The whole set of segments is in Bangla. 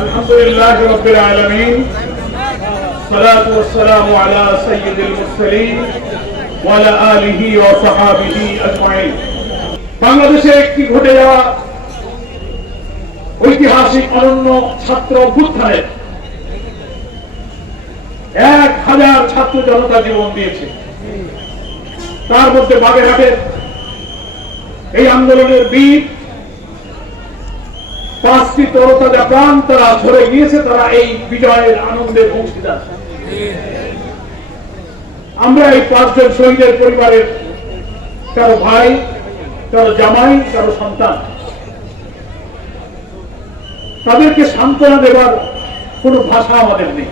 আলহামদুলিল্লাহ রাব্বিল আলামিন সালাতু ওয়াসসালামু আলা সাইয়্যিদিল মুরসালিন ওয়া আলা আলিহি ওয়া সাহবিহি আজমাইন। বাংলাদেশে একটি ঘটে যাওয়া ঐতিহাসিক অনন্য ছাত্র অভ্যুত্থানের 1000 ছাত্র জনতা জীবন দিয়েছে। তার মধ্যে বাগেরহাটের এই আন্দোলনের বীর 5টি তরতাজা প্রাণ তারা ঝরে গিয়েছে, তারা এই বিজয়ের আনন্দের অংশীদার। আমরা এই 5 জন শহীদের পরিবারের কারো ভাই, কারো জামাই, কারো সন্তান, তাদেরকে সান্ত্বনা দেবার কোন ভাষা আমাদের নেই।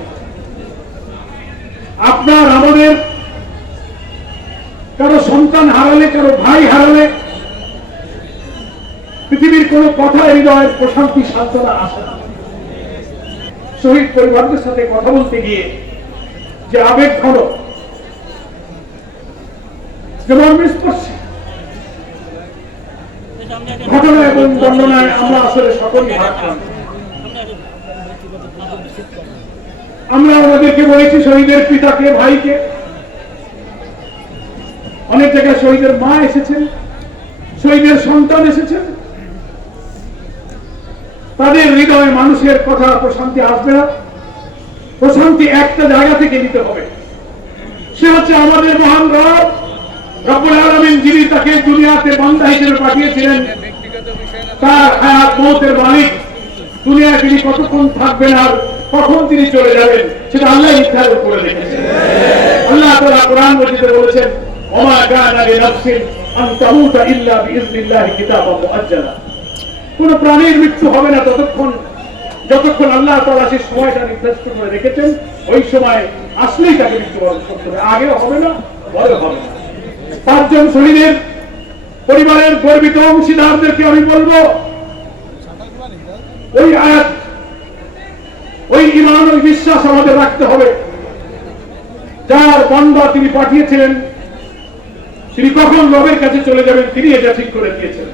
আপনার আমাদের কারো সন্তান হারালে, কারো ভাই হারালে পৃথিবীর কোন কথা হৃদয়ের প্রশান্তি সান্ত্বনা আসে না। শহীদ পরিবারদের সাথে কথা বলতে গিয়ে যে আবেগ ঘন, যে মর্মস্পর্শী ঘটনা এবং বর্ণনায় আমরা আসলে সকলেই ভারাক্রান্ত। আমরা আমাদেরকে বলেছি শহীদের পিতাকে, ভাইকে, অনেক জায়গায় শহীদের মা এসেছেন, শহীদের সন্তান এসেছেন। তাদের হৃদয়ে মানুষের কথা প্রশান্তি আসবে না। প্রশান্তি একটা জায়গা থেকে নিতে হবে, সে হচ্ছে আমাদের মহান রব রব্বুল আলামিন, যিনি তাকে দুনিয়াতে বান্দা হিসেবে পাঠিয়েছিলেন। তার হায়াত মওতের মালিক, দুনিয়ায় তিনি কতক্ষণ থাকবেন আর কখন তিনি চলে যাবেন সেটা আল্লাহ নির্ধারণ করে রেখেছেন। আল্লাহ তাআলা কোরআন মাজিদে বলেছেন, ওমা কানা লিনাফসিন আন তামুতা ইল্লা বিইজনিল্লাহি কিতাবান মুআজ্জালা। কোন প্রাণীর মৃত্যু হবে না যতক্ষণ আল্লাহ তাআলা সেই সময়টা নির্দিষ্ট করে রেখেছেন। ওই সময় আসলেই তাকে মৃত্যুবরণ করতে হবে, আগে হবে না, পরে হবে না। 5 জন শহীদের পরিবারের গর্বিত অংশীদারদেরকে আমি বলবো, ওই আয়াত, ওই ঈমান, ওই বিশ্বাস আমাদের রাখতে হবে। যার বান্দা তিনি পাঠিয়েছিলেন, তিনি কখন রবের কাছে চলে যাবেন তিনি এটা ঠিক করে দিয়েছেন।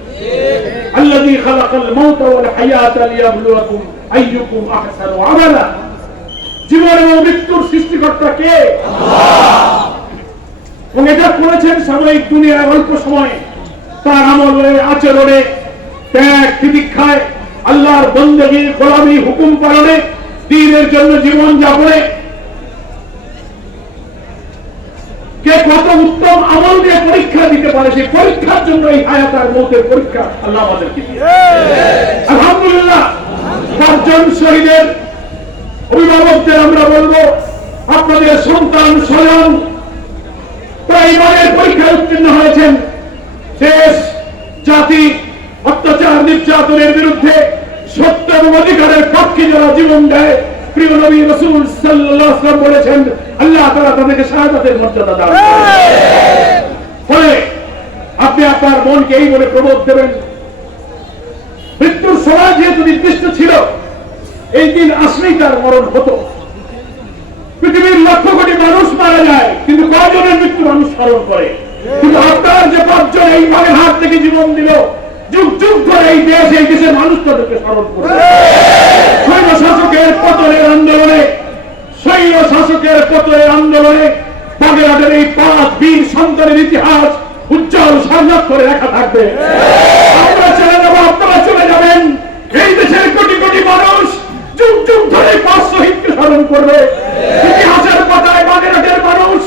আল্লাযী খালাকাল মাউতা ওয়াল হায়াতা লিয়াবলুয়াকুম আইয়ুকুম আহসানু আমালা। জীবন এবং মৃত্যুর সৃষ্টিকর্তা কে? আল্লাহ। এবং এটা করেছেন সাময়িক দুনিয়ায় অল্প সময়। তার আমলে, আচরণে, ত্যাগ তিতিক্ষায়, আল্লাহর বন্দেগী, গোলামি, হুকুম পালনে, দ্বীনের জন্য জীবন যাপনে কে কত উত্তম আমল দিয়ে পরীক্ষা দিতে পারে, সেই পরীক্ষার জন্য এই হায়াত আর মওতের পরীক্ষা আল্লাহ আমাদেরকে দিয়েছেন। আলহামদুলিল্লাহ। 5 জন শহীদের অভিভাবকদের আমরা বলবো, আপনাদের সন্তান স্বয়ং তারা ঈমানের পরীক্ষায় উত্তীর্ণ হয়েছেন। দেশ জাতি অত্যাচার নির্যাতনের বিরুদ্ধে সত্য এবং অধিকারের পক্ষে যারা জীবন দেয়, প্রিয় নবী রাসূল সাল্লাল্লাহু আলাইহি ওয়াসাল্লাম বলেছেন, আল্লাহ তাআলা তাদেরকে শাহাদাতের মর্যাদা দান করেন। ফলে আপনি আপনার মনকে এই বলে প্রবোধ দেবেন, মৃত্যুর সময় যেহেতু নির্দিষ্ট ছিল, এই দিন আসলেই তার মরণ হতো। পৃথিবীর লক্ষ কোটি মানুষ মারা যায়, কিন্তু কয়জনের মৃত্যু মানুষ স্মরণ করে? কিন্তু আপনার যে 5 জন এই বাগেরহাট থেকে জীবন দিল, যুগ যুগ ধরে এই দেশ, এই দেশের মানুষ তাদেরকে স্মরণ করে। স্বৈর শাসকের পতনের আন্দোলনে, বাগেরহাটের এই 5 বীর সন্তানের ইতিহাস উজ্জ্বল সার্থক করে রাখা থাকবে। আমরা চলে যাব, আপনারা চলে যাবেন, এই দেশের কোটি কোটি মানুষ যুগ যুগ ধরে 5 শহীদকে স্মরণ করবে। ইতিহাসের পাতায় বাগেরহাটের মানুষ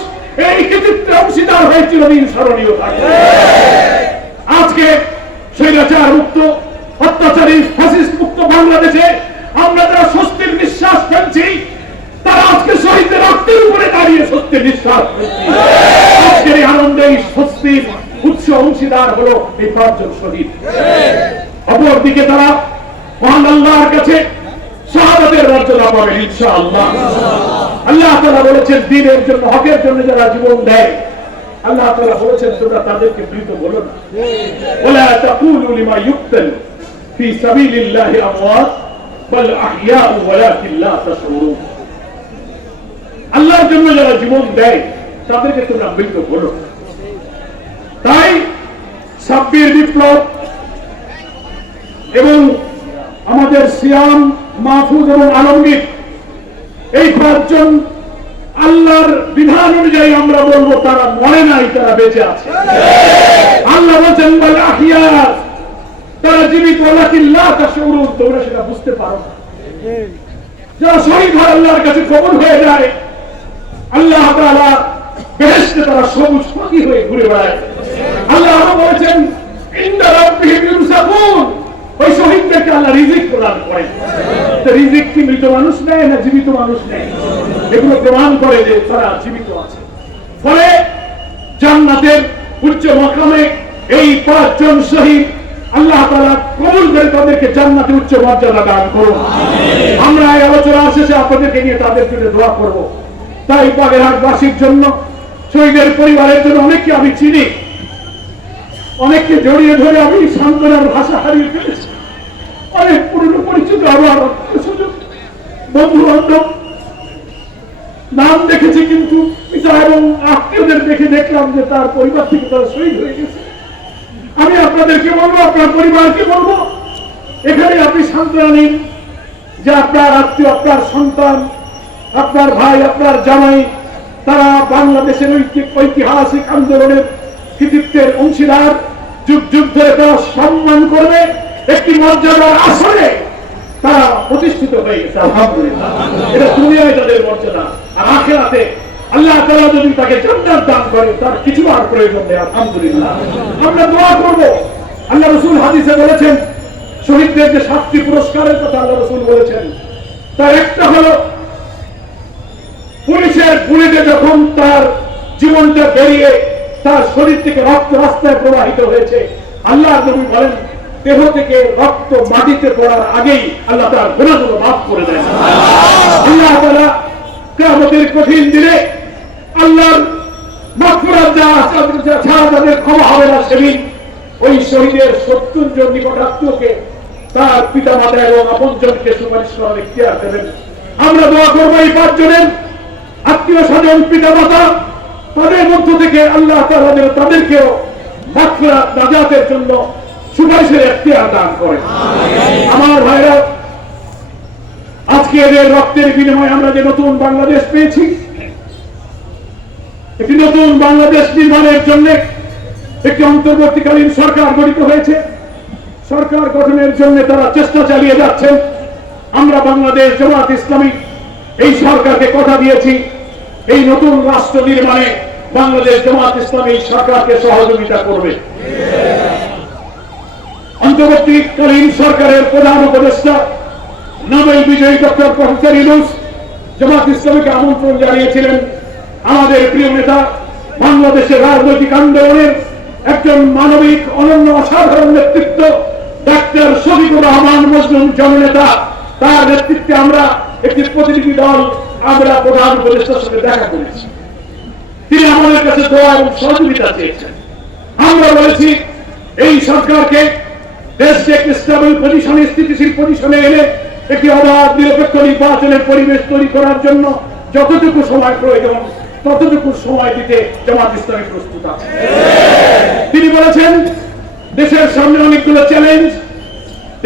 এই কৃতিত্বের অংশীদার হয়ে চিরদিন স্মরণীয় থাকবে। আজকে স্বৈরাচার মুক্ত, অত্যাচারী ফ্যাসিস্ট মুক্ত বাংলাদেশে আমরা যারা স্বস্তির নিঃশ্বাস ফেলছি, তারা আজকে শহীদদের রক্তের উপরে দাঁড়িয়ে স্বস্তির নিঃশ্বাস ফেলছি। আজকের এই আনন্দে, এই স্বস্তির উৎস অংশীদার হলো এই 5 জন শহীদ। অপরদিকে তারা মহান আল্লাহর কাছে শাহাদাতের মর্যাদা পাবেন ইনশাআল্লাহ। আল্লাহ তাআলা বলেছেন, দ্বীনের জন্য, হকের জন্য যারা জীবন দেয়, আল্লাহ তাআলা বলেছেন তোমরা তাদেরকে মৃত বলো না। ওয়ালা তাকুলু লিমা ইউকতালু ফি সাবিলিল্লাহি আমওয়াত বাল আহইয়াউ ওয়ালাকিন লা তাশউরুন। আল্লাহর জন্য যারা জীবন দেয় তাদেরকে তোমরা মৃত বলো। তাই 26 বিপ্লব এবং আমাদের সিয়াম মাহফুজ এবং আলমগীর, এই পাঁচজন আল্লাহর বিধান অনুযায়ী আমরা বলবো তারা মরে নাই, তারা বেঁচে আছে। আল্লাহ বলছেন তারা জীবিত, তোমরা সেটা বুঝতে পারো না। যারা শহীদ হয় আল্লাহর কাছে কবুল হয়ে যায়, আল্লাহ তাআলা বেহেশতে তারা সবুজ পাখি হয়ে ঘুরে বেড়ায়। আল্লাহ বলেছেন ইন্না রাব্বিহিম ইউরযাকুন, ওই শহীদদেরকে আল্লাহ রিজিক প্রদান করেন। তো রিজিক কি মৃত মানুষ নেয় না জীবিত মানুষ নেয়? এগুলো প্রমাণ করে যে তারা জীবিত আছে। ফলে জান্নাতের উচ্চ মাকামে এই পাঁচজন শহীদ আল্লাহ তাআলা কবুল করে তাদেরকে জান্নাতে উচ্চ মর্যাদা দান করুন। আমরা এই আলোচনা শেষে আপনাদেরকে নিয়ে তাদের জন্য দোয়া করব। তাই বাগেরহাটবাসীর জন্য, শহীদের পরিবারের জন্য অনেককে আমি চিনি, অনেককে জড়িয়ে ধরে আমি সান্ত্বনার ভাষা হারিয়ে ফেলেছি। অনেক পুরনো পরিচিত আমার বন্ধু বান্ধব নাম দেখেছি, কিন্তু পিতা এবং আত্মীয়দের দেখে দেখলাম যে তার পরিবার থেকে তারা শহীদ হয়ে গেছে। আমি আপনাদেরকে বলবো, আপনার পরিবারকে বলবো, এখানে আপনি সান্ত্বনা নিন যে আপনার আত্মীয়, আপনার সন্তান, আপনার ভাই, আপনার জামাই, তারা বাংলাদেশের ঐতিহাসিক আন্দোলনের কৃতিত্বের অংশীদার। যুগ যুগ ধরে তারা সম্মান করবে, একটি মর্যাদার আসনে তারা প্রতিষ্ঠিত হয়ে গেছে। আলহামদুলিল্লাহ, এটা দুনিয়ায় তাদের মর্যাদা। আর আখিরাতে আল্লাহ তাআলা যদি তাকে জান্নাত দান করে, তার কিছু আর প্রয়োজন নেই। আলহামদুলিল্লাহ, আমরা দোয়া করব। আল্লাহ রাসূল হাদিসে বলেছেন, শহীদদের যে 7টি পুরস্কারের কথা আল্লাহ রাসূল বলেছেন, তার একটা হলো পুলিশের গুলিতে যখন তার জীবনটা বেরিয়ে তার শরীর থেকে রক্ত রাস্তায় প্রবাহিত হয়েছে, আল্লাহ নবী বলেন দেহ থেকে রক্ত মাটিতে পড়ার আগেই আল্লাহ তার গুনাহগুলো মাফ করে দেন। আল্লাহ তাআলা কিয়ামতের কঠিন দিনে আল্লাহর মাগফিরাত ছাড়া তাদের ক্ষমা হবে না, সেদিন ওই শহীদের 70 জন নিকটাত্মীয়কে তার পিতা মাতা এবং আপনজনকে সুপারিশ করার ইখতিয়ার দেবেন। আমরা দোয়া করবো এই 5 জনের আত্মীয় স্বজন, পিতা মাতা, তাদের মধ্য থেকে আল্লাহ তাআলা তাদেরকেও মাগফিরাত নাজাতের জন্য সুপারিশের ইখতিয়ার দান করেন। আমার ভাইরা, আজকে এদের রক্তের বিনিময়ে আমরা যে নতুন বাংলাদেশ পেয়েছি, একটি নতুন বাংলাদেশ নির্মাণের জন্য একটি অন্তর্বর্তীকালীন সরকার গঠিত হয়েছে। সরকার গঠনের জন্য তারা চেষ্টা চালিয়ে যাচ্ছেন। আমরা বাংলাদেশ জামাত ইসলামী এই সরকারকে কথা দিয়েছি, এই নতুন রাষ্ট্র নির্মাণে বাংলাদেশ জামাত ইসলামী সরকারকে সহযোগিতা করবে। অন্তর্বর্তীকালীন সরকারের প্রধান উপদেষ্টা নোবেল বিজয়ী ডক্টর প্রফেসর ইউনূস জামাত ইসলামীকে আমন্ত্রণ জানিয়েছিলেন। আমাদের প্রিয় নেতা, বাংলাদেশের রাজনৈতিক আন্দোলনের একজন মানবিক অনন্য অসাধারণ নেতৃত্ব ডাক্তার শফিকুর রহমান মজনুন জননেতা, তার নেতৃত্বে আমরা একটি প্রতিনিধি দল আমরা প্রধান উপদেষ্টার সাথে দেখা করেছি। তিনি আমাদের কাছে দোয়া এবং সহযোগিতা চেয়েছেন। আমরা বলেছি এই সরকারকে দেশকে একটি স্টেবল পজিশনে, স্থিতিশীল পজিশনে এনে একটি অবাধ নিরপেক্ষ নির্বাচনের পরিবেশ তৈরি করার জন্য যতটুকু সময় প্রয়োজন ততটুকু সময় দিতে জামাত ইসলামী প্রস্তুত আছে। তিনি বলেছেন দেশের সামনে অনেকগুলো চ্যালেঞ্জ,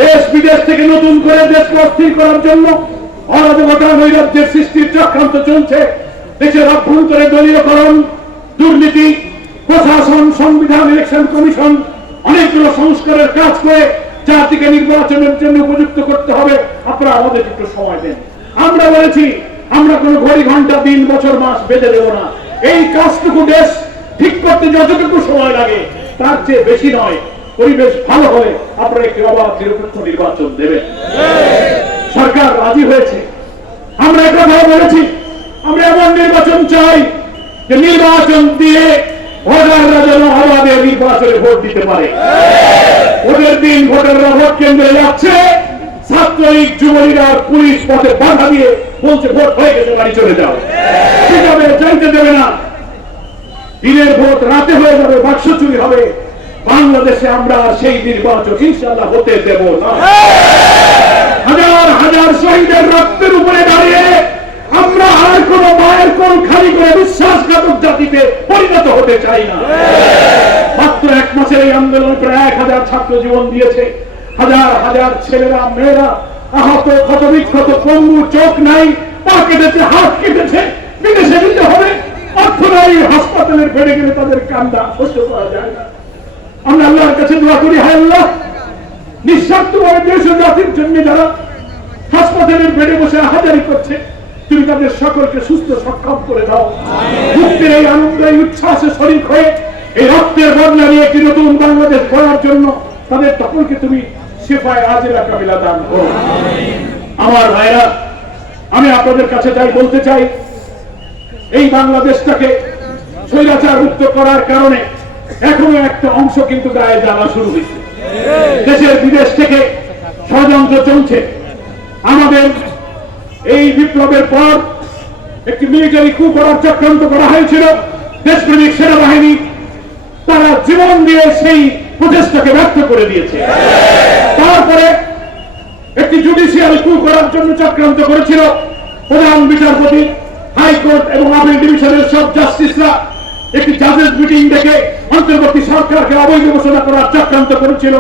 দেশ বিদেশ থেকে নতুন করে দেশকে অস্থির করার জন্য অরাজকতা, নৈরাজ্যের সৃষ্টির চক্রান্ত চলছে। দেশের অভ্যন্তরে দলীয়করণ, দুর্নীতি, প্রশাসন, সংবিধান, ইলেকশন কমিশন অনেকগুলো সংস্কারের কাজ করে জাতিকে নির্বাচনের জন্য উপযুক্ত করতে হবে। আপনারা আমাদের একটু সময় দেন। আমরা বলেছি আমরা কোনো ঘড়ি ঘন্টা, দিন, বছর, মাস বেঁধে দেব না। এই কাজটুকু দেশ ঠিক করতে যতটুকু সময় লাগে তার চেয়ে বেশি নয়। পরিবেশ ভালো হলে আপনারা একটি অবাধ নিরপেক্ষ নির্বাচন দেবেন। সরকার রাজি হয়েছে। আমরা একথা বলেছি, আমরা এমন নির্বাচন চাই যে নির্বাচন দিয়ে ভোটাররা যেন অবাধে নির্বাচনে ভোট দিতে পারে। ভোটের দিন ভোটাররা ভোট কেন্দ্রে যাচ্ছে, ছাত্রলীগ, যুবলীগরা, পুলিশ পথে বাধা দিয়ে বলছে ভোট হয়ে গেছে, বাড়ি চলে যাও। সেভাবে চাইতে দেবে না। দিনের ভোট রাতে হয়ে যাবে, বাক্স চুরি হবে। বাংলাদেশে আমরা সেই নির্বাচন ইনশাআল্লাহ হতে দেব না। হাজার হাজার শহীদের রক্তের উপরে দাঁড়িয়ে আমরা আর কোন মায়ের কোল খালি করে বিশ্বাসঘাতক জাতিতে পরিণত হতে চাই না। মাত্র 1 মাসের এই আন্দোলন প্রায় 1000 ছাত্র জীবন দিয়েছে। হাজার হাজার ছেলেরা, মেয়েরা আহত, ক্ষত বিক্ষত, পঙ্গু, চোখ নাই, পা কেটেছে, হাত কেটেছে, বিদেশে নিতে হবে, অর্থ নাই, হাসপাতালের বেড়ে গেলে তাদের কান্না সহ্য করা যায় না। আমরা আল্লাহর কাছে দোয়া করি, হায় আল্লাহ, নিঃস্বার্থভাবে দেশ ও জাতির জন্য যারা হাসপাতালের বেডে বসে হাজারি করছে, তুমি তাদের সকলকে সুস্থ সক্ষম করে দাও। মুক্তির এই আনন্দ, এই উচ্ছ্বাসে শরীক হয়ে এই রক্তের বন্যা নিয়ে একটি নতুন বাংলাদেশ গড়ার জন্য তাদের সকলকে তুমি শেফায়ে আজিলা কামিলা দান করো। আমার ভাইরা, আমি আপনাদের কাছে তাই বলতে চাই, এই বাংলাদেশটাকে স্বৈরাচার মুক্ত করার কারণে এখনো একটা অংশ কিন্তু গায়ে জ্বালা শুরু হয়েছে। দেশের বিদেশ থেকে ষড়যন্ত্র চলছে। আমাদের এই বিপ্লবের পর একটি মিলিটারি কু করার চক্রান্ত করা হয়েছিল। দেশপ্রেমিক সেনাবাহিনী তারা জীবন দিয়ে সেই প্রচেষ্টাকে ব্যর্থ করে দিয়েছে। তারপরে একটি জুডিশিয়াল কু করার জন্য চক্রান্ত করেছিল। প্রধান বিচারপতি, হাইকোর্ট এবং আপিল ডিভিশনের সব জাস্টিসরা একটি জাজেস মিটিং ডেকে অন্তর্বর্তী সরকারকে অবৈধ ঘোষণা করার চক্রান্ত করেছিল।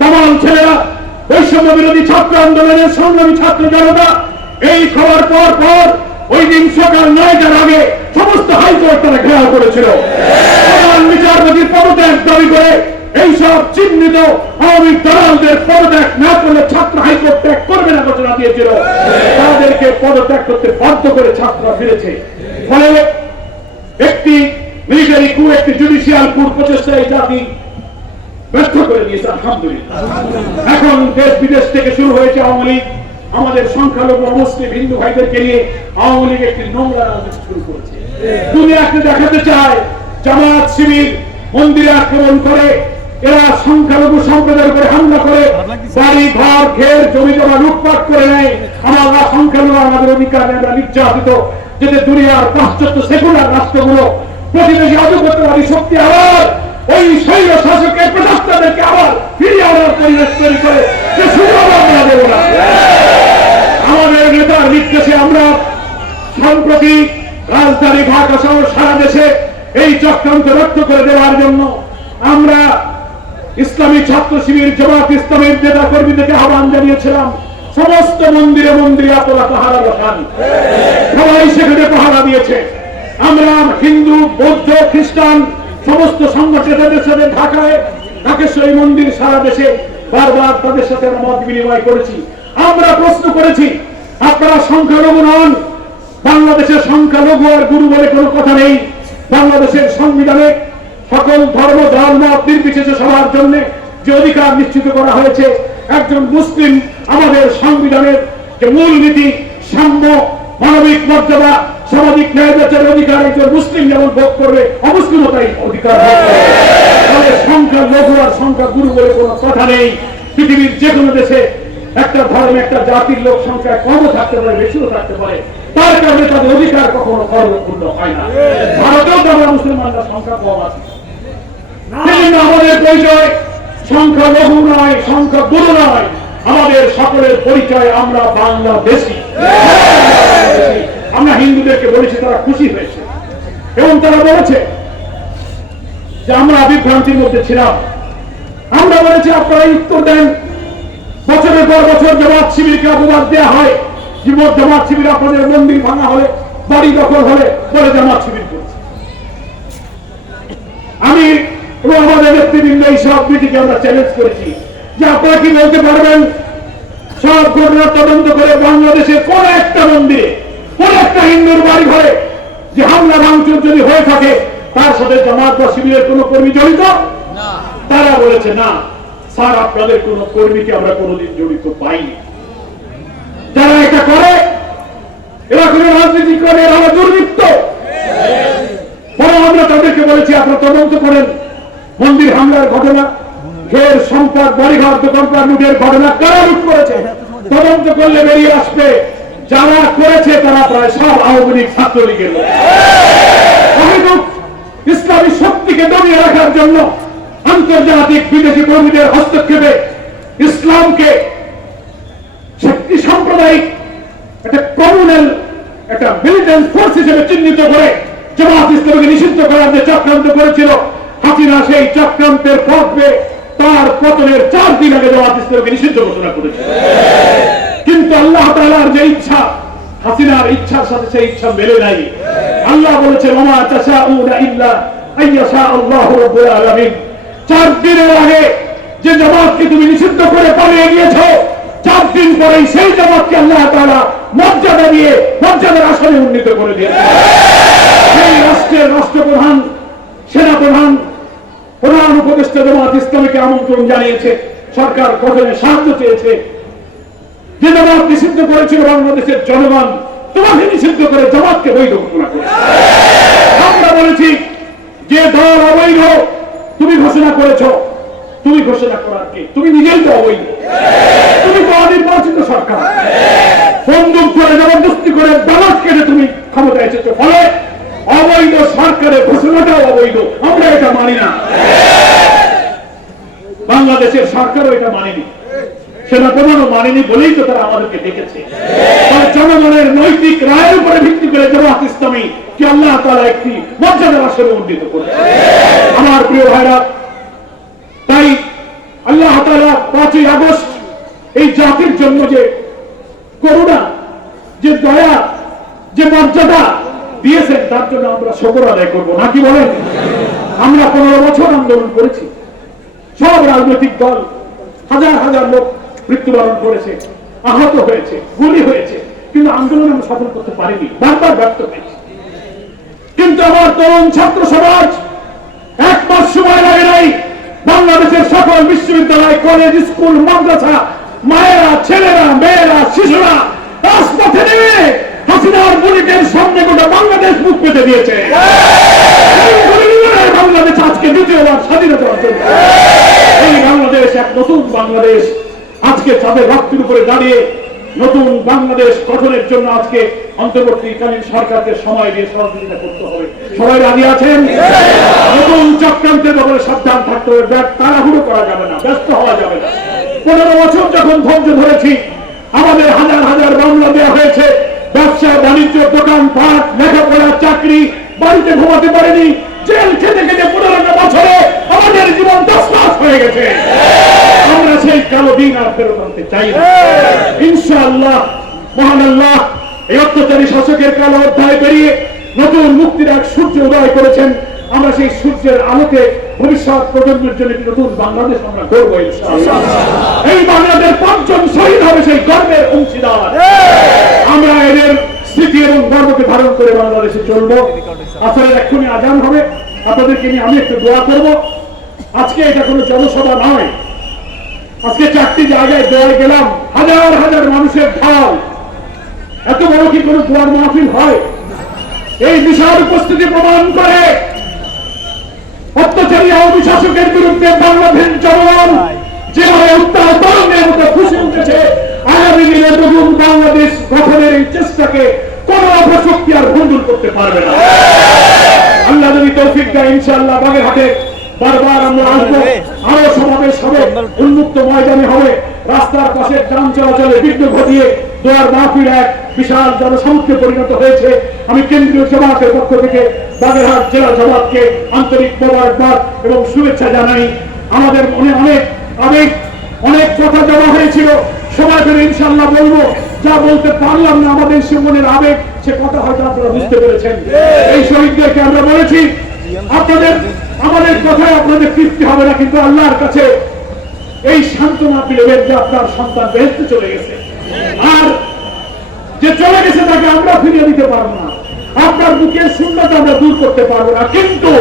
দামাল ছেলেরা, বৈষম্য বিরোধী ছাত্র আন্দোলনের সংগ্রামী ছাত্র জনতা এই খবর পর ওই দিন সকাল 9টার আগে সমস্ত হাইকোর্ট তারা ঘেরাও করেছিল। প্রধান বিচারপতির পদত্যাগ দাবি করে এইসব চিহ্নিত আওয়ামী দালালদের পদত্যাগ না করলে ছাত্র হাইকোর্ট ত্যাগ করবে না ঘোষণা দিয়েছিল। তাদেরকে পদত্যাগ করতে বাধ্য করে ছাত্ররা ফিরেছে। ফলে একটি মিলিটারি কু, একটি জুডিশিয়াল কুর প্রচেষ্টা এই জাতি ব্যর্থ করে দিয়েছে। আলহামদুলিল্লাহ, এখন দেশ বিদেশ থেকে শুরু হয়েছে আওয়ামী লীগ। আমাদের সংখ্যালঘু মুসলিম হিন্দু ভাইদেরকে নিয়ে আওয়ামী লীগ একটি নোংরা রাজনীতি শুরু করেছে। দুনিয়াকে দেখাতে চায় জামাত শিবির মন্দিরে আক্রমণ করে, এরা সংখ্যালঘু সম্প্রদায়ের উপরে হামলা করে, বাড়ি ঘর ঘের জমি জমা লুটপাট করে নেয়। আমরা সংখ্যালঘু, আমাদের অধিকার আমরা নির্যাতিত। যেতে দুনিয়ার পাশ্চাত্য সেকুলার রাষ্ট্রগুলো প্রতিবেশী আধিপত্যবাদী শক্তি আবার ওই শৈল শাসকের প্রচেষ্টাদেরকে আবার ফিরিয়ে আনার পরিবেশ তৈরি করে, যে সুযোগ আমরা দেব না। আমাদের নেতার নির্দেশে আমরা সম্প্রতি রাজধানী ঢাকা সহ সারা দেশে এই চক্রান্ত ব্যক্ত করে দেওয়ার জন্য আমরা ইসলামী ছাত্র শিবির, জামাত ইসলামের নেতা কর্মীদেরকে আহ্বান জানিয়েছিলাম। সমস্ত মন্দিরে মন্দিরে আপনারা পাহারা বসান, সবাই সেখানে পাহারা দিয়েছে। আমরা হিন্দু, বৌদ্ধ, খ্রিস্টান সমস্ত সংগঠনের সাথে ঢাকায় ঢাকেশ্বরী মন্দির সারা দেশে বারবার তাদের সাথে মত বিনিময় করেছি। আমরা প্রশ্ন করেছি, আপনারা সংখ্যালঘু নন, বাংলাদেশের সংখ্যালঘু আর গুরু বলে কোনো কথা নেই। বাংলাদেশের সংবিধানে সকল ধর্ম মত নির্বিশেষে সবার জন্য যে অধিকার নিশ্চিত করা হয়েছে, একজন মুসলিম আমাদের সংবিধানের যে মূল নীতি সাম্য, মানবিক মর্যাদা, সামাজিক ন্যায় বিচারের অধিকার একজন মুসলিম যেমন ভোগ করবে, অমুসলিমও তাই অধিকার হবে। সংখ্যা লঘু আর সংখ্যা গুরু বলে কোনো কথা নেই। পৃথিবীর যে কোনো দেশে একটা ধর্মে একটা জাতির লোক সংখ্যা কমও থাকতে পারে, বেশিও থাকতে পারে, তার কারণে তাদের অধিকার কখনো খর্বপূর্ণ হয় না। ভারতেও তো আমরা মুসলমানরা সংখ্যা কম আছে, আমাদের পরিচয় সংখ্যা লঘু নয়, সংখ্যা গুরু নয়, আমাদের সকলের পরিচয় আমরা বাংলাদেশী। আমরা হিন্দুদেরকে বলেছি, তারা খুশি হয়েছে এবং তারা বলেছে যে আমরা বিভ্রান্তির মধ্যে ছিলাম। আমরা বলেছি আপনারা উত্তর দেন। বছরের পর বছর জামাত শিবিরকে অপবাদ দেওয়া হয়, জামাত শিবির আপনাদের মন্দির ভাঙা হলে, বাড়ি দখল হলে বলে জামাত শিবির করছে। আমি এবং আমাদের নেতৃবৃন্দ এই সব নীতিকে আমরা চ্যালেঞ্জ করেছি যে আপনারা কি বলতে পারবেন সব ঘটনার তদন্ত করে বাংলাদেশের কোন একটা মন্দিরে, কোন একটা হিন্দুর বাড়ি ঘরে যে হামলা ভাঙচুর যদি হয়ে থাকে তার সাথে জামাত বা শিবিরের কোন কর্মী জড়িত? তারা বলেছে না স্যার, আপনাদের কোন কর্মীকে আমরা কোনদিন জড়িত পাইনি। যারা এটা করে এরা কোন রাজনীতি করে, এরা দুর্বৃত্ত। আমরা তাদেরকে বলেছি আপনারা তদন্ত করেন মন্দির হামলার ঘটনা, ঘের সম্পদ, বাড়িঘর, দোকানপাট লুটের ঘটনা কারা লুট করেছে। তদন্ত করলে বেরিয়ে আসবে যারা করেছে তারা প্রায় সব আওয়ামী লীগ, ছাত্রলীগের লোক। ইসলামী শক্তিকে দমিয়ে রাখার জন্য আন্তর্জাতিক বিদেশি কর্মীদের হস্তক্ষেপে ইসলামকে শক্তি সাম্প্রদায়িক একটা কমিউনাল, একটা মিলিটেন্ট ফোর্স হিসেবে চিহ্নিত করে জামাত ইসলামকে নিষিদ্ধ করার যে চক্রান্ত করেছিল, হাসিনা সেই চক্রান্তের পথে তার পতনের 4 দিন আগে জামাত ইসলামকে নিষিদ্ধ ঘোষণা করেছে। কিন্তু আল্লাহ তাআলার যে ইচ্ছা, হাসিনার ইচ্ছার সাথে সেই ইচ্ছা মেলে নাই। আল্লাহ বলেছে ওমা তাশাউনা ইল্লা আইয়াশা আল্লাহু রাব্বুল আলামিন। 4 দিনের আগে যে জামাতকে তুমি নিষিদ্ধ করে পালিয়ে গিয়েছো, 4 দিন পরেই সেই জামাতকে আল্লাহ তাআলা মর্যাদা দিয়ে মর্যাদার আসনে উন্নীত করে দিয়েছে। সেই রাষ্ট্রের রাষ্ট্রপ্রধান, সেনাপ্রধান, প্রধান উপদেষ্টা জামাত ইসলামীকে আমন্ত্রণ জানিয়েছে, সরকার গঠনে সাহায্য চেয়েছে। যে জামাত নিষিদ্ধ করেছিল বাংলাদেশের জনগণ, তোমাকে নিষিদ্ধ করে জামাতকে বৈধ ঘোষণা করেছে। আমরা বলেছি যে দল অবৈধ তুমি ঘোষণা করেছো, তুমি ঘোষণা করার কি? তুমি নিজেই তো অবৈধ, তুমি তো অনির্বাচিত সরকার। বন্দুক করে জবরদস্তি করে ব্যালট কেটে তুমি ক্ষমতা এসেছো, ফলে অবৈধ সরকারের ঘোষণাটাও অবৈধ। আমরা এটা মানি না, বাংলাদেশের সরকারও এটা মানেনি, সেনাপ্রধানও মানেনি বলেই তো তারা আমাদেরকে ডেকেছে। জনগণের নৈতিক রায়ের উপরে ভিত্তি করে জামাত ইসলামী কি আল্লাহ তাআলা একটি মর্যাদার আসনে উন্নীত করেছে। আমার প্রিয় ভাইরা, তাই আল্লাহ তাআলা 5ই আগস্ট এই জাতির জন্য যে করুণা, যে দয়া, যে মর্যাদা দিয়েছেন, তার জন্য আমরা শুকর আদায় করবো, নাকি বলেন? আমরা 15 বছর আন্দোলন করেছি, সব রাজনৈতিক দল, হাজার হাজার লোক মৃত্যুবরণ করেছে, আহত হয়েছে, গুলি হয়েছে, কিন্তু আন্দোলন আমরা সফল করতে পারিনি, বারবার ব্যর্থ হয়েছি। কিন্তু আমার তরুণ ছাত্র সমাজ 1 মাস সময় লাগে নাই, বাংলাদেশের সকল বিশ্ববিদ্যালয়, কলেজ, স্কুল, মাদ্রাসা, মায়েরা, ছেলেরা, মেয়েরা, শিশুরা রাজপথে নেমে হাসিনার বুলেটের সামনে গোটা বাংলাদেশ মুখ পেতে দিয়েছে। বাংলাদেশ আজকে দ্বিতীয়বার স্বাধীনতা অর্জন। এই বাংলাদেশ এক নতুন বাংলাদেশ। আজকে তাদের রক্তের উপরে দাঁড়িয়ে নতুন বাংলাদেশ গঠনের জন্য আজকে অন্তর্বর্তীকালীন সরকারকে সময় দিয়ে সহযোগিতা করতে হবে। সবাই রাজি আছেন? নতুন চক্রান্তের ব্যাপারে সাবধান থাকতে হবে, তাড়াহুড়ো করা যাবে না, ব্যস্ত হওয়া যাবে না। 15 বছর যখন ধৈর্য ধরেছি, আমাদের হাজার হাজার মামলা দেওয়া হয়েছে, ব্যবসা বাণিজ্য, দোকান পাট, লেখাপড়া, চাকরি, বাড়িতে ঘুমাতে পারেনি, জেল খেতে খেতে 15 বছরে আমাদের জীবন তছনছ হয়ে গেছে। আমরা সেই কালো দিন আর ফেরত আনতে চাই না। ইনশাআল্লাহ মহান আল্লাহ এই অত্যাচারী শাসকের কালো অধ্যায় পেরিয়ে নতুন মুক্তির এক সূর্য উদয় করেছেন। আমরা সেই সূর্যের আলোকে ভবিষ্যৎ প্রজন্মের জন্য নতুন বাংলাদেশ আমরা গড়ব ইনশাআল্লাহ। এই বাংলাদেশ 5জন শহীদ হবে সেই গর্বের অংশীদার। আমরা এদের স্মৃতি এবং গর্বকে ধারণ করে বাংলাদেশে চলবো। আসলে এক্ষুনি আজান হবে, আপনাদেরকে নিয়ে আমি একটু দোয়া করব। আজকে এটা কোনো জনসভা নয়, আজকে 4টি জায়গায় দোয়ায় গেলাম, হাজার হাজার মানুষের ঢল। এত বড় কি কোনো দোয়ার মাহফিল হয়? এই বিশাল উপস্থিতি প্রমাণ করে অত্যাচারী আওয়ামী শাসকের বিরুদ্ধে বাংলাদেশ জনগণ যেভাবে উত্তাল তরঙ্গের মতো খুশি উঠেছে। আগামী দিনে নতুন বাংলাদেশ গঠনের এই চেষ্টাকে কোন অপশক্তি আর ভণ্ডুল করতে পারবে না। আল্লাহ যদি তৌফিক দেয়, ইনশাআল্লাহ বাগেরহাটে বারবার আমরা আসবো, আরো সমাবেশ হবে, উন্মুক্ত ময়দানে হবে, রাস্তার পাশে যান চলাচলে বিঘ্ন ঘটিয়ে দোয়ার মাহফিল এক বিশাল জনসমুদ্রে পরিণত হয়েছে। আমি কেন্দ্রীয় জামাতের পক্ষ থেকে বাগেরহাট জেলা জামাতকে আন্তরিক মোবারকবাদ এবং শুভেচ্ছা জানাই। আমাদের মনে অনেক আবেগ, অনেক কথা জমা হয়েছিল, সময় পেলে ইনশাআল্লাহ বলবো। যা বলতে পারলাম না, আমাদের সে মনের আবেগ, সে কথা হয়তো আপনারা বুঝতে পেরেছেন। এই শহীদদেরকে আমরা বলেছি, আপনাদের আমাদের কথায় আপনাদের তৃপ্তি হবে না, কিন্তু আল্লাহর কাছে এই সান্ত্বনা পেলেন যে আপনার সন্তান বেহেশতে চলে গেছে, আর যে চলে গেছে তাকে আমরা ফিরিয়ে দিতে পারবো না, আপনার বুকের শূন্যতা আমরা দূর করতে পারবো না, কিন্তু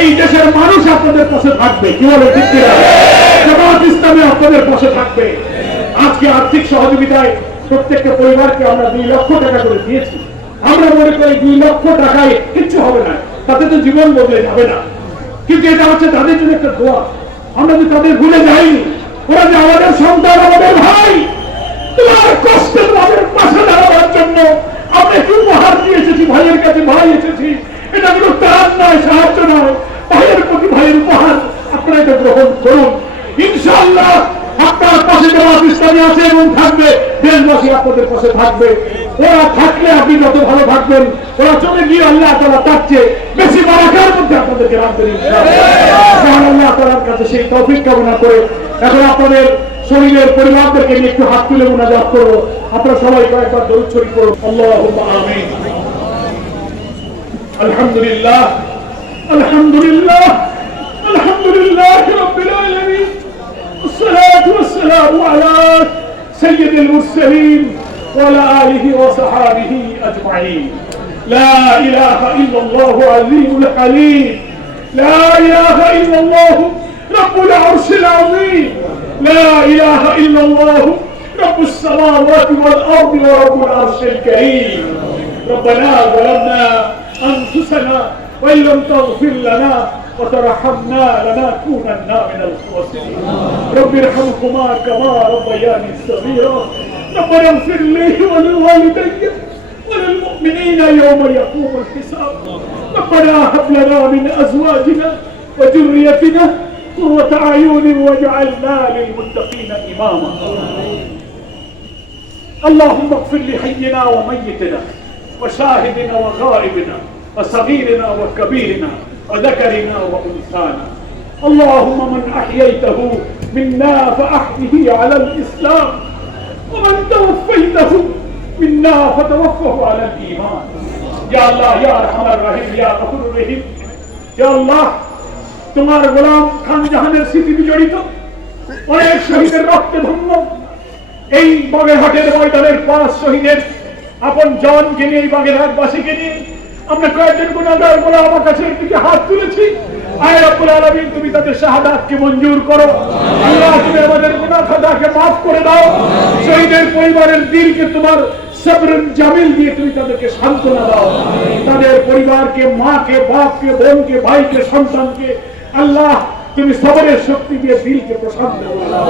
এই দেশের মানুষ আপনাদের পাশে থাকবে। কি বলে? জামাত ইসলামী আপনাদের পাশে থাকবে। আজকে আর্থিক সহযোগিতায় প্রত্যেকটা পরিবারকে আমরা 2 লক্ষ টাকা করে দিয়েছি। আমরা মনে করি 2 লক্ষ টাকায় কিচ্ছু হবে না, তাতে তো জীবন বদলে যাবে না, কিন্তু এটা হচ্ছে তাদের জন্য একটা দোয়া। আমরা যে তাদের ভুলে যাইনি, ওরা যে আমাদের সন্তান, আমাদের ভাই, তোমার কষ্টের তাদের পাশে দাঁড়াবার জন্য আমরা একটু উপহার দিয়ে এসেছি, ভাইয়ের কাছে ভাই এসেছি। এটা কোনো তার নয়, সাহায্য নয়, ভাইয়ের প্রতি ভাইয়ের উপহার। আপনারা এটা গ্রহণ করুন। ইনশাআল্লাহ আপনার পাশে জামাত ইসলামী আছে এবং থাকবে, দেশবাসী আপনাদের পাশে থাকবে। ওরা থাকলে আপনি যত ভালো থাকবেন, ওরা চলে গিয়ে আল্লাহ তাআলা তার চেয়ে বেশি বারাকার মধ্যে আপনাদেরকে রাখবেন ইনশাআল্লাহ। আল্লাহ তাআলার কাছে সেই তৌফিক কামনা করে এখন আপনাদের শহীদের পরিবারদেরকে নিয়ে একটু হাত তুলে মুনাজাত করবো। আপনারা সবাই কয়েকবার দরুদ শরীফ পড়ুন। আল্লাহুম্মা আমিন। আলহামদুলিল্লাহ আলহামদুলিল্লাহ আলহামদুলিল্লাহ রাব্বিল আলামিন والصلاة والسلام على سيد المرسلين وعلى آله وصحابه أجمعين. لا إله إلا الله العظيم الحليم. لا إله إلا الله رب العرش العظيم. لا إله إلا الله رب السماوات والأرض ورب العرش الكريم. ربنا ظلمنا أنفسنا وإن لم تغفر لنا وترحمنا لنكونن من الخاسرين. رب ارحمهما كما ربياني صغيرا. ربنا اغفر لي ولوالدي وللمؤمنين يوم يقوم الحساب. ربنا هب لنا من أزواجنا وذريتنا قرة أعين واجعلنا للمتقين إماما. اللهم اغفر لحينا وميتنا وشاهدنا وغائبنا وصغيرنا وكبيرنا وذكرنا وأنثانا. اللهم من أحييته منا فأحيه على الإسلام ومن توفيته منا فتوفه على الإيمان. يا الله يا أرحم الراحمين يا غفور الرحيم. يا الله তোমার গোলাম খান জাহানের স্মৃতি বিজড়িত অনেক শহীদের রক্তে ধন্য এই বাগেরহাটের ময়দানের 5 শহীদের আপন জনকে নিয়ে এই বাগেরহাটবাসীকে নিয়ে আমরা কয়েকজন গুনাহগার বলে আমার কাছে একদিকে হাত তুলেছি। আয় রব্বুল আলামিন তুমি তাদের শাহাদাতকে মঞ্জুর করো। আল্লাহ তুমি আমাদের গুনাহ খাতাকে মাফ করে দাও। শহীদের পরিবারের দিলকে তোমার সবরুন জামিল দিয়ে তুমি তাদেরকে সান্ত্বনা দাও। তাদের পরিবারকে, মাকে, বাপকে, বোনকে, ভাইকে, সন্তানকে আল্লাহ তুমি সবরের শক্তি দিয়ে দিলকে প্রশান্ত করে দাও।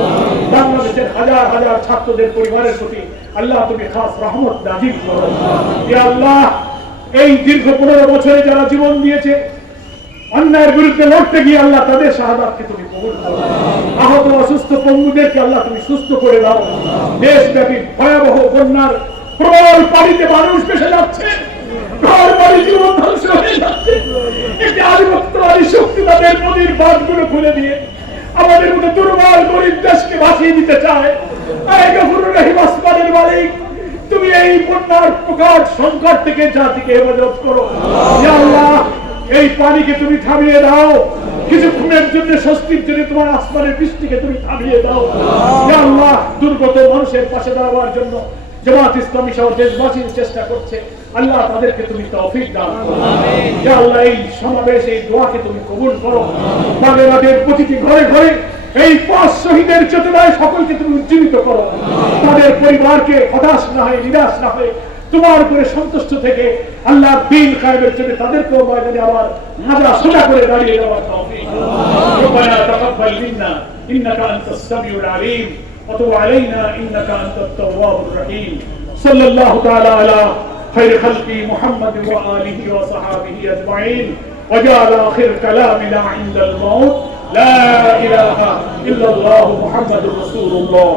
বাংলাদেশের হাজার হাজার ছাত্রদের পরিবারের প্রতি আল্লাহ তুমি খাস রহমত নাযিল করো। হে আল্লাহ এই দীর্ঘ 15 বছরে যারা জীবন দিয়েছে অন্যায়ের বিরুদ্ধে লড়তে গিয়ে আল্লাহ তাদের শাহাদাতকে তুমি কবুল করো। আহত অসুস্থ পঙ্গুদেরকে আল্লাহ তুমি সুস্থ করে দাও। দেশব্যাপী ভয়াবহ বন্যার প্রবল পানিতে মানুষ ভেসে যাচ্ছে, ঘর বাড়ি জীবন ধ্বংস হয়ে যাচ্ছে। একটি আধিপত্যবাদী শক্তি তাদের নদীর বাঁধগুলো খুলে দিয়ে আমাদের মতো দুর্বল গরিব দেশকে বাঁচিয়ে দিতে চায়। আয় গফুরুর রহিম আসমানের মালিক তুমি এই বন্যার প্রকাশ সংকট থেকে জাতিকে হেফাজত করো। ইয়া আল্লাহ এই পানিকে তুমি থামিয়ে দাও। কিছুক্ষণের জন্য স্বস্তির জন্য তোমার আসমানের বৃষ্টিকে তুমি থামিয়ে দাও। ইয়া আল্লাহ দুর্গত মানুষের পাশে দাঁড়াবার জন্য জামাত ইসলামী সহ দেশবাসীর চেষ্টা করছে, আল্লাহ তাদেরকে তুমি তৌফিক দান করো। ইয়া আল্লাহ এই সমাবেশ এই দোয়াকে তুমি কবুল করো। বাগেরহাটের প্রতিটি ঘরে ঘরে এই 5 শহীদের চেতনায় সকলকে তুমি উজ্জীবিত করো। তাদের পরিবারকে হতাশ না হয়ে নিরাশ না হয়ে তোমার উপরে সন্তুষ্ট থেকে আল্লাহর দ্বীন কায়েমের জন্য তাদেরকে ময়দানে আবার মাজা সোজা করে দাঁড়িয়ে দেওয়ার তৌফিক। রব্বানা তাকাব্বাল মিন্না ইন্নাকা আনতাস সামিউল আলিম ওয়া তুব আলাইনা ইন্নাকা আনতাত তাওয়াবুর রহিম। সাল্লাল্লাহু তাআলা আলা খায়রি খালকি মুহাম্মাদ ওয়া আলিহি ওয়া সাহাবিহি আজমাইন ওয়া জাআলা আখির কালামিনা ইনদাল মাউত লা ইলাহা ইল্লাল্লাহু মুহাম্মাদুর রাসূলুল্লাহ।